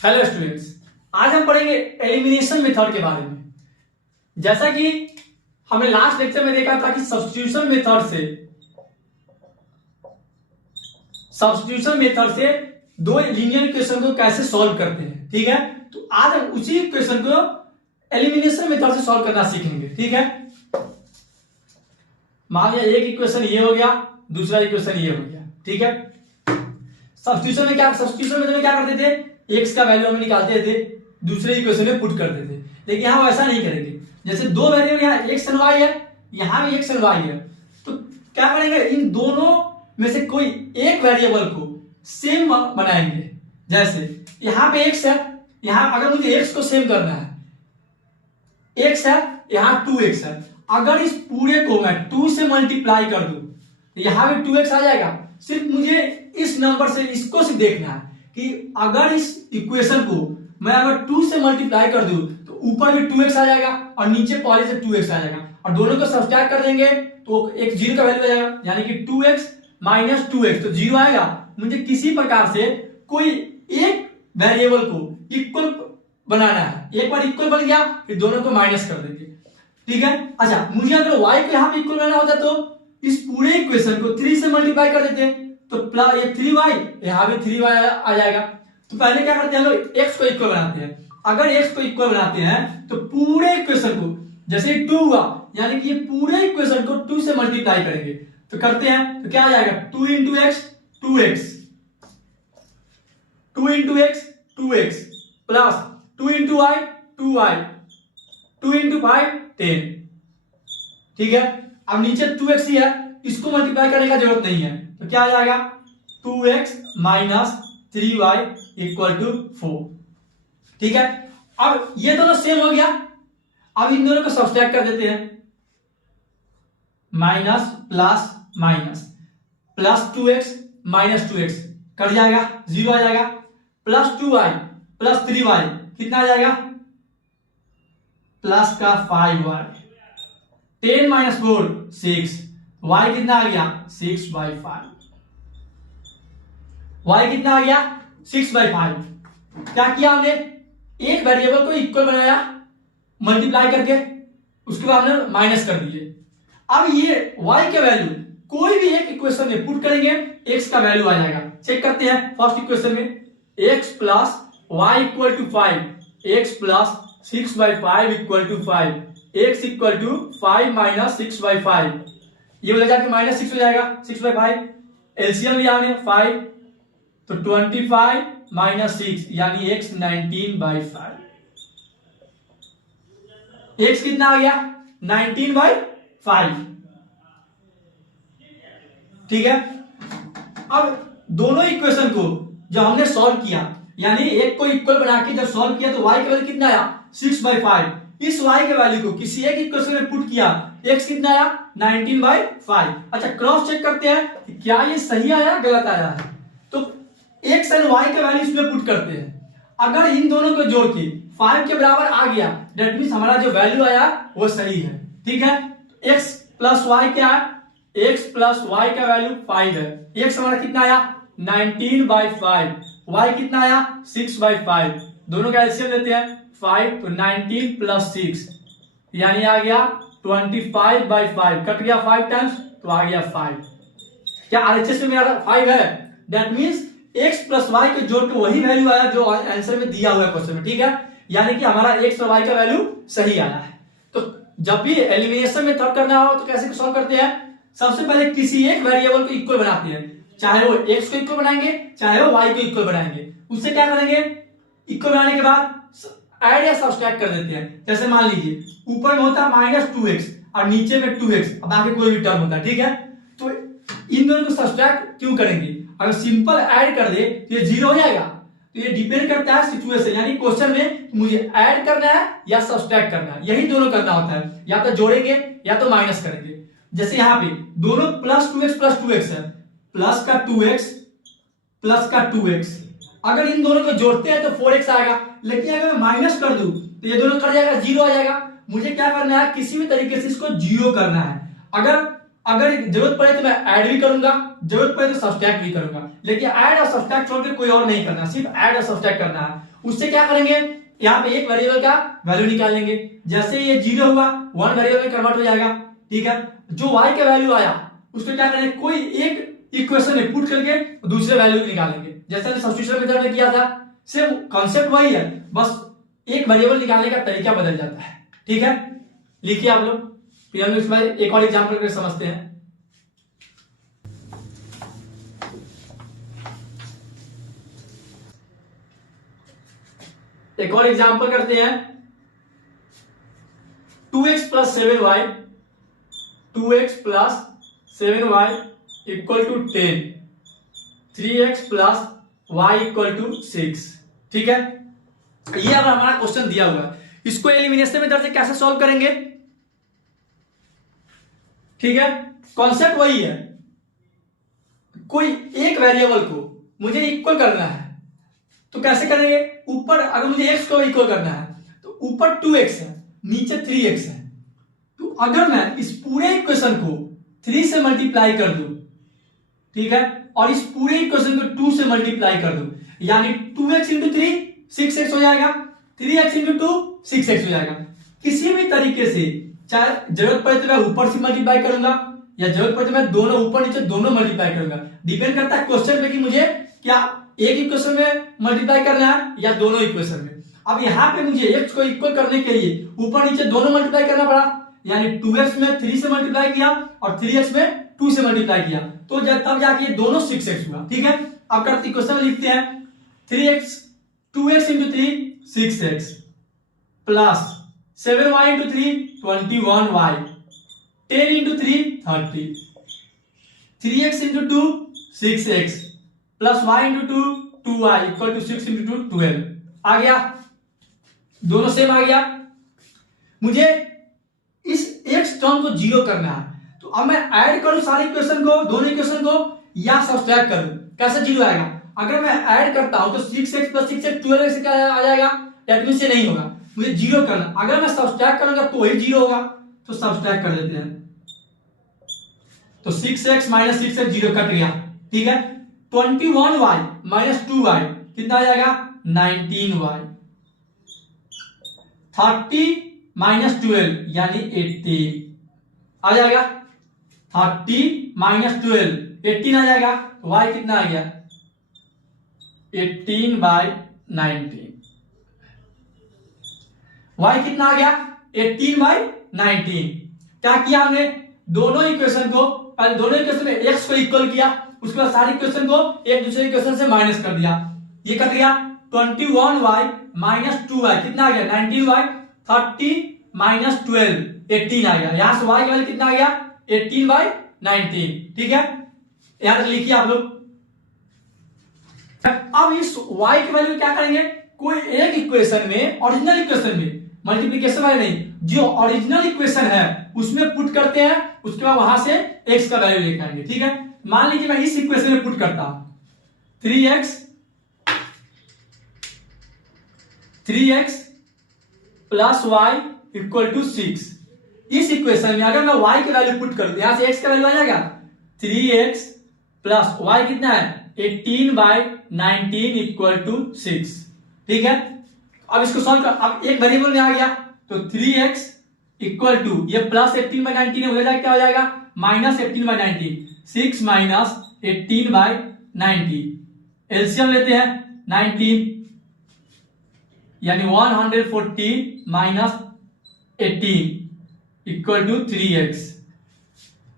Hello students, आज हम पढ़ेंगे एलिमिनेशन मेथड के बारे में। जैसा कि हमने लास्ट लेक्चर में देखा था कि सब्स्टिट्यूशन मेथड से दो लीनियर इक्वेशन को कैसे सॉल्व करते हैं। ठीक है, तो आज हम उसी इक्वेशन को एलिमिनेशन मेथड से सॉल्व करना सीखेंगे। ठीक है, मान लिया एक इक्वेशन ये हो गया, दूसरा इक्वेशन ये हो गया। ठीक है, सब्स्टिट्यूशन मेथड में क्या करते थे, एक्स का वैल्यू हम निकालते थे, दूसरे इक्वेशन में पुट करते थे। लेकिन यहां वैसा नहीं करेंगे। जैसे दो वैल्यू यहाँ एक्स एंड वाई है, यहां भी एक्स एंड वाई है, तो क्या करेंगे, इन दोनों में से कोई एक वेरिएबल को सेम बनाएंगे। जैसे यहां पे एक्स है, यहां अगर मुझे एक्स को सेम करना है, एक्स है, यहां 2x है, अगर इस पूरे को मैं 2 से मल्टीप्लाई कर दूं तो यहां भी 2x आ जाएगा। सिर्फ मुझे इस नंबर से इसको सिर्फ देखना है कि अगर इस इक्वेशन को मैं अगर 2 से मल्टीप्लाई कर दूं तो ऊपर भी 2x आ जाएगा और नीचे पहले से 2x आ जाएगा, और दोनों को सब्ट्रैक्ट कर देंगे तो एक जीरो का वैल्यू आ जाएगा, यानी कि 2x माइनस 2x तो जीरो आएगा। मुझे किसी प्रकार से कोई एक वेरिएबल को इक्वल बनाना है। एक बार इक्वल बन गया फिर दोनों को माइनस कर देंगे। ठीक है, अच्छा मुझे अगर y को यहां पे इक्वल बनाना होता तो इस पूरे इक्वेशन को 3 से मल्टीप्लाई कर देते तो प्लस ये 3y, यहां भी 3y आ जाएगा। तो पहले क्या करते हैं हम लोग, x को इक्वल बनाते हैं। अगर x को इक्वल बनाते हैं तो पूरे इक्वेशन को, जैसे 2 हुआ यानी कि ये पूरे इक्वेशन को 2 से मल्टीप्लाई करेंगे, तो करते हैं तो क्या आ जाएगा, 2 into x 2x, 2 into x 2x plus 2 into y 2y, 2 into 5 10। ठीक है, अब नीचे 2x ही है, इसको मल्टीप्लाई करने का जरूरत नहीं है, तो क्या आ जाएगा 2x minus 3y equal to 4। ठीक है, अब ये दोनों सेम हो गया। अब इन दोनों को सब्ट्रैक्ट कर देते हैं, minus plus minus, plus 2x minus 2x cut जाएगा, जीरो आ जाएगा, प्लस 2y प्लस 3y कितना आ जाएगा, प्लस का 5y, 10 माइनस 4 6, y कितना आ गया 6/5, y कितना आ गया 6/5। क्या किया हमने, एक वेरिएबल को इक्वल बनाया मल्टीप्लाई करके, उसके बाद हमने माइनस कर दिए। अब ये y के वैल्यू कोई भी एक इक्वेशन में पुट करेंगे, x का वैल्यू आ जाएगा। चेक करते हैं, फर्स्ट इक्वेशन में x plus y equal to 5, x plus 6/5 equal to 5, x equal to 5 minus 6/5, ये हो जाएगा माइनस 6 हो जाएगा 6/5, एलसीएम लिया हमने 5 तो 25 माइनस 6 यानी x 19/5, x कितना आ गया 19/5। ठीक है, अब दोनों इक्वेशन को जब हमने सॉल्व किया, यानी एक को इक्वल बना के जब सॉल्व किया तो y का वैल्यू कितना आया 6/5। इस y के वैल्यू को किसी एक इक्वेशन में पुट किया, x कितना आया 19/5। अच्छा क्रॉस चेक करते हैं कि क्या ये सही आया गलत आया है, तो x एंड y का वैल्यू इसमें पुट करते हैं। अगर इन दोनों को जोड़ के 5 के बराबर आ गया, दैट मींस हमारा जो वैल्यू आया वो सही है। ठीक है, x प्लस y क्या है, x प्लस y का वैल्यू 5 है, x हमारा कितना आया 19/5, y कितना आया 6/5, दोनों का एलसीएम लेते हैं 5 तो 19 प्लस 6 यानी आ गया 25/5, कट गया 5 टाइम्स तो आ गया 5। क्या आरएचएस में मेरा 5 है, that means x plus y के जोड़ के वही वैल्यू आया जो आंसर में दिया हुआ है क्वेश्चन में। ठीक है, यानी कि हमारा x और y का वैल्यू सही आया है। तो जब भी एलिमिनेशन में थर्ड करना हो तो कैसे सॉल्व करते हैं, सबसे पहले किसी एक वेरिएबल को इक्वल बनाते हैं, चाहे वो x को इक्वल बनाएंगे चाहे वो y को इक्वल बनाएंगे। उससे क्या करेंगे, इक्वल बनाने के बाद ऐड या सब्ट्रैक्ट कर देते हैं। जैसे मान लीजिए ऊपर में होता है माइनस 2x और नीचे में 2x, बाकी कोई भी टर्म होता है। ठीक है, तो इन दोनों को सब्ट्रैक्ट क्यों करेंगे, अगर सिंपल ऐड कर दे तो ये जीरो हो जाएगा। तो ये डिपेंड करता है सिचुएशन, यानी क्वेश्चन में मुझे ऐड करना है या सब्ट्रैक्ट करना है, यही दोनों करना होता है, या तो जोड़ेंगे या तो माइनस करेंगे। जैसे यहाँ पे दोनों प्लस 2x प्लस 2x है, प्लस का 2x प्लस का 2x, अगर इन दोनों को जोड़ते हैं तो 4x आएगा, लेकिन अगर मैं माइनस कर दूं तो ये दोनों कट जाएगा, जीरो आ जाएगा। मुझे क्या करना है, किसी भी तरीके से इसको जीरो करना है। अगर अगर जरूरत पड़े तो मैं ऐड भी करूंगा, जरूरत पड़े तो सब्सट्रैक्ट भी करूंगा, लेकिन ऐड और सब्सट्रैक्ट छोड़ के कोई और नहीं करना, सिर्फ ऐड और सब्सट्रैक्ट करना है। उससे क्या करेंगे, यहाँ पे एक वेरिएबल का वैल्यू निकालेंगे, जैसे ये 0 हुआ 1 वेरिएबल में कन्वर्ट हो जाएगा, ठीक है। जो y का वैल्यू आया उसको क्या करेंगे, कोई एक इक्वेशन में पुट करके दूसरे वैल्यू निकालेंगे, जैसे हमने सब्स्टिट्यूशन मेथड में किया था। सेम कॉन्सेप्ट वही है, बस एक वेरिएबल निकालने का तरीका बदल जाता है, ठीक है। लिखिए आप लोग, फिर हम इसमें एक और एग्जांपल करके समझते हैं। एक और एग्जांपल करते हैं। 2x plus 7y 2x plus 7y equal to 10, 3x plus y equal to 6, ठीक है। ये अब हमारा क्वेश्चन दिया हुआ है, इसको एलिमिनेशन मेथड से कैसे सॉल्व करेंगे, ठीक है। कॉन्सेप्ट वही है, कोई एक वेरिएबल को मुझे इक्वल करना है, तो कैसे करेंगे, ऊपर अगर मुझे x को इक्वल करना है तो ऊपर 2x है, नीचे 3x है, तो अगर मैं इस पूरे इक्वेशन को 3 से मल्टीप्लाई कर दूं, ठीक है, और इस पूरे इक्वेशन को 2 से मल्टीप्लाई कर दूं, यानी 2x इंटू 3 6x हो जाएगा, 3x इंटू 2 6x हो जाएगा। किसी भी तरीके से, चाहे जरूरत पड़े तो मैं ऊपर से मल्टीप्लाई करूंगा, या जरूरत पड़े तो मैं दोनों ऊपर नीचे दोनों मल्टीप्लाई करूंगा, डिपेंड करता है क्वेश्चन पे कि मुझे क्या एक इक्वेशन में मल्टीप्लाई करना है या दोनों इक्वेशन में। अब यहाँ पे मुझे x को इक्वल करने के लिए ऊपर नीचे दोनों मल्टीप्लाई करना पड़ा, यानी 2x में 3 से मल्टीप्लाई किया और 3x में 2 से मल्टीप्लाई किया, तो तब जाके ये दोनों 6x हुआ, ठीक है। अब करते इक्वेशन में लिखते हैं 3x 2x into 3 6x plus 7y into 3 21y 10 into 3 30 3x into 2 6x plus y into 2 2y equal to 6 into 2 12 आ गया, दोनों सेम आ गया। मुझे इस x टर्म को जीरो करना है, तो अब मैं ऐड करूं सारे इक्वेशन को, दोनों इक्वेशन को, या सब्सट्रैक्ट करूं, कैसे जीरो आएगा। अगर मैं ऐड करता हूं तो 6x प्लस 6x 12x क्या आ जाएगा, डेट मींस ये नहीं होगा, मुझे जीरो करना। अगर मैं सब्सट्रैक्ट करूंगा तो वही जीरो होगा, तो सब्सट्रैक्ट कर देते हैं, तो 6x minus 6x zero cut गया, ठीक है। 21y माइनस 2y कितना आ जाएगा 19y, 30 माइनस 12 यानी 18 आ जाएगा, 30 माइनस 12 18 आ जाएगा, तो y कितना आ गया 18/19, y कितना आ गया 18/19। क्या किया हमने, दोनों इक्वेशन को, पहले दोनों इक्वेशन में x को इक्वल किया, उसके बाद सारी इक्वेशन को एक दूसरे इक्वेशन से माइनस कर दिया, ये कट गया। 21y माइनस 2y कितना आ गया 19y, 30 माइनस 12 18 आ गया, यहां से y की वैल्यू कितना आ गया 18/19, ठीक है। यहां तक लिखिए आप लोग। अब इस y की वैल्यू क्या करेंगे, कोई एक इक्वेशन में, ओरिजिनल इक्वेशन में, मल्टीप्लिकेशन वाले नहीं, जो ओरिजिनल इक्वेशन है उसमें पुट करते हैं, उसके बाद वहां से x का वैल्यू लेकर आएंगे, ठीक है। मान लीजिए मैं इस इक्वेशन में पुट करता हूं 3x plus y equal to 6। इस इक्वेशन में अगर मैं y की वैल्यू पुट करूं, यहां से x का वैल्यू आ जाएगा 3x प्लस y कितना है 18/19 इक्वल टू 6, ठीक है। अब इसको सॉल्व कर, अब एक वेरिएबल में आ गया, तो 3x इक्वल टू ये प्लस 18/19 हो जाएगा, क्या हो जाएगा माइनस 18/19, 6 माइनस 18/19, एलसीएम लेते हैं 19 यानी 140 minus 18 equal to 3x।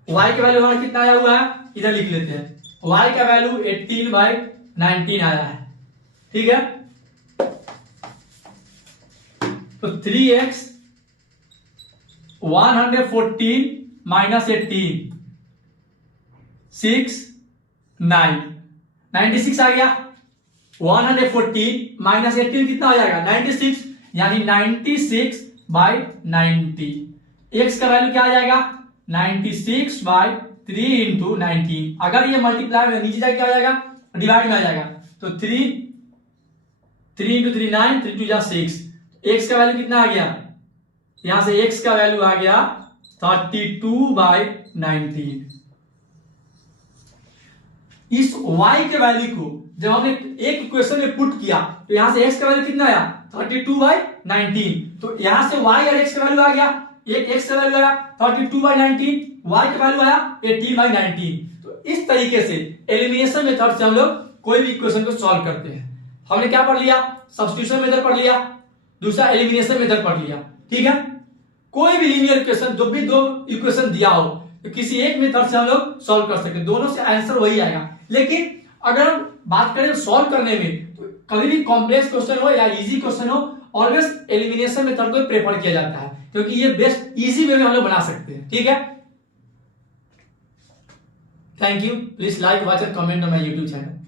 y का वैल्यू हमारा कितना आया हुआ है, इधर लिख लेते हैं, y का वैल्यू 18/19 आया है, ठीक है। तो 3x 114 माइनस 18 6 9 96 आ गया, 114 माइनस 18 कितना हो जाएगा 96, यानी 96/90। x का वैल्यू क्या आ जाएगा 96/3 इंटू 19। अगर ये मल्टीप्लाई में नीचे जाके क्या हो जाएगा डिवाइड में आ जाएगा, तो 3 इंटू 3 9, 3 2 6, x का वैल्यू कितना आ गया, यहां से x का वैल्यू आ गया 32/9, 19। इस y के वैल्यू को जब हमने एक इक्वेशन में पुट किया तो यहां से x का वैल्यू कितना आया 32/19। तो यहां से y और x का वैल्यू आ गया, एक x का वैल्यू आया 32/19, y का वैल्यू आया 18/19। तो इस तरीके से एलिमिनेशन मेथड से हम लोग कोई भी इक्वेशन को सॉल्व करते हैं। हमने क्या पढ़ लिया, सब्स्टिट्यूशन मेथड पढ़ लिया, दूसरा एलिमिनेशन मेथड पढ़ लिया, ठीक है। कोई भी लीनियर इक्वेशन, जो भी दो इक्वेशन दिया हो तो किसी एक मेथड से हम लोग सॉल्व कर सकते हैं, दोनों से आंसर वही आएगा। लेकिन अगर हम बात करें सॉल्व करने में तो कभी भी कॉम्प्लेक्स क्वेश्चन हो या इजी क्वेश्चन हो, ऑलवेज एलिमिनेशन मेथड को प्रेफर किया जाता है, क्योंकि ये बेस्ट इजी वे में हम लोग बना सकते हैं, ठीक है। Thank you, please like, watch and comment on my YouTube channel.